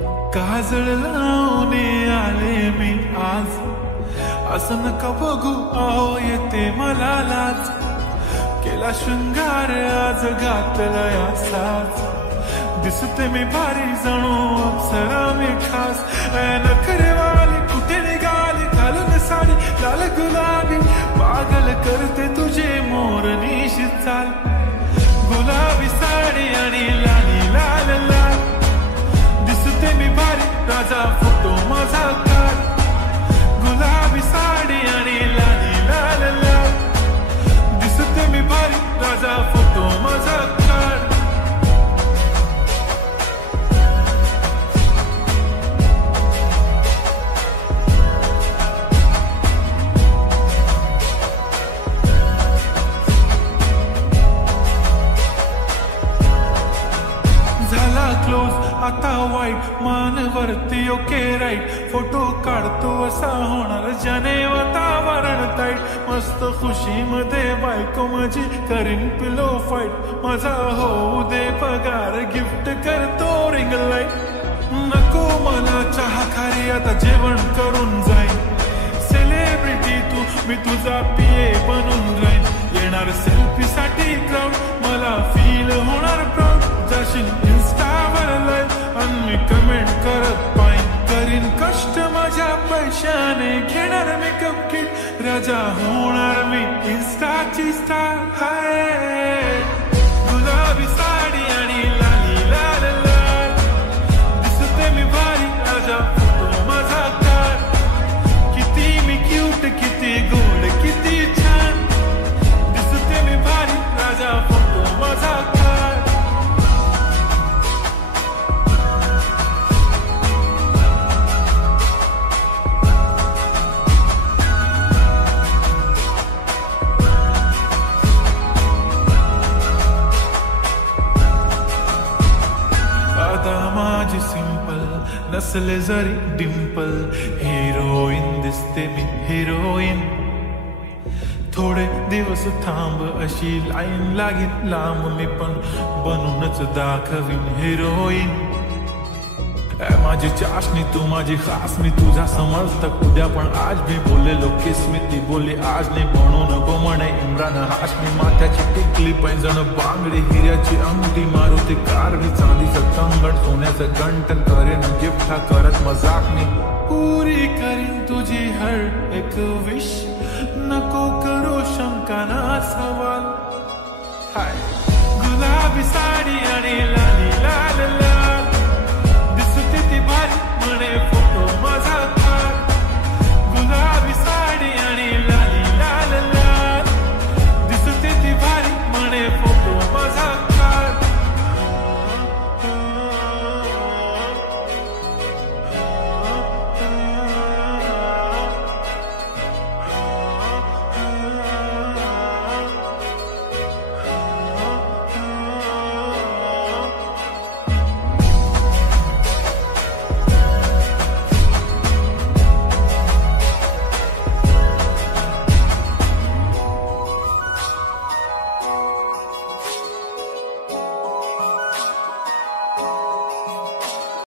काजळ लावून आले मी आज, असं नका बघू अहो येते मला लाज. केला शृंगार आज घातला या साज, दिसते मी भारी जणू अप्सरा मी खास. नखरेवाली कुठे निघाली घालून साडी लाल गुलाबी, पागल करते तुझे मोरनीशी चाल. गुलाबी साडी आणि लाली लाल लाल, दिसते मी भारी राजा फोटो माझा काढ. गुलाबी साडी आणि लाली लाल लाल, दिसते मी भारी राजा फोटो माझा काढ. क्लोज आता वाईट मानवरती ओके राईट, फोटो काढतो असा होणार ज्याने वातावरण ताईट. मस्त खुशी मध्ये बायको माझी करीन पिलो फाईट, माझा होऊ दे पगार गिफ्ट करतो रिंग लाईट. नको मला चहा खारी आता जेवण करून जाईन, सेलिब्रिटी तू मी तुझा पिये बनून राहीन. येणार सेल्फी साठी क्राऊड मला फील होणार प्राऊड, जाशील इन्स्टावर लाईव्ह आणि मी कमेंट करत पाईन. करीन कष्ट माझ्या पैशाने घेणार मेकअप किट, राजा होणार मी इन्स्टाची स्टार. हाय गुलाबी साडी आणि लाली लाल लाल, दिसते मी भारी राजा फोटो माझा काढ. किती मी क्यूट किती गोड किती छान, दिसते मी भारी राजा फोटो माझा काढ. माझी सिंपल नसले जरी डिंपल, हिरोईन दिसते मी हिरोईन. थोडे दिवस थांब अशी लाईन लागेल लांब, मी पण बनूनच दाखवीन हिरोईन. माझी चाशनी तू माझी खास, मी तुझा समर्थक उद्या पण आज मी बोललेलो किस मी ती बोलली आज नाही. म्हणू नको म्हणे इम्रान हाशमी, माथ्याची टिकली पैंजण बांगडी हिऱ्याची अंगठी, मारुती कारवी चांदीचं कंगण सोन्याचं गंटन, करेन गिफ्ट हा करत मजाक मी. पुरी करीन तुझी हर एक विश, नको करू शंका ना सवाल. हाय गुलाबी साडी आणि लाली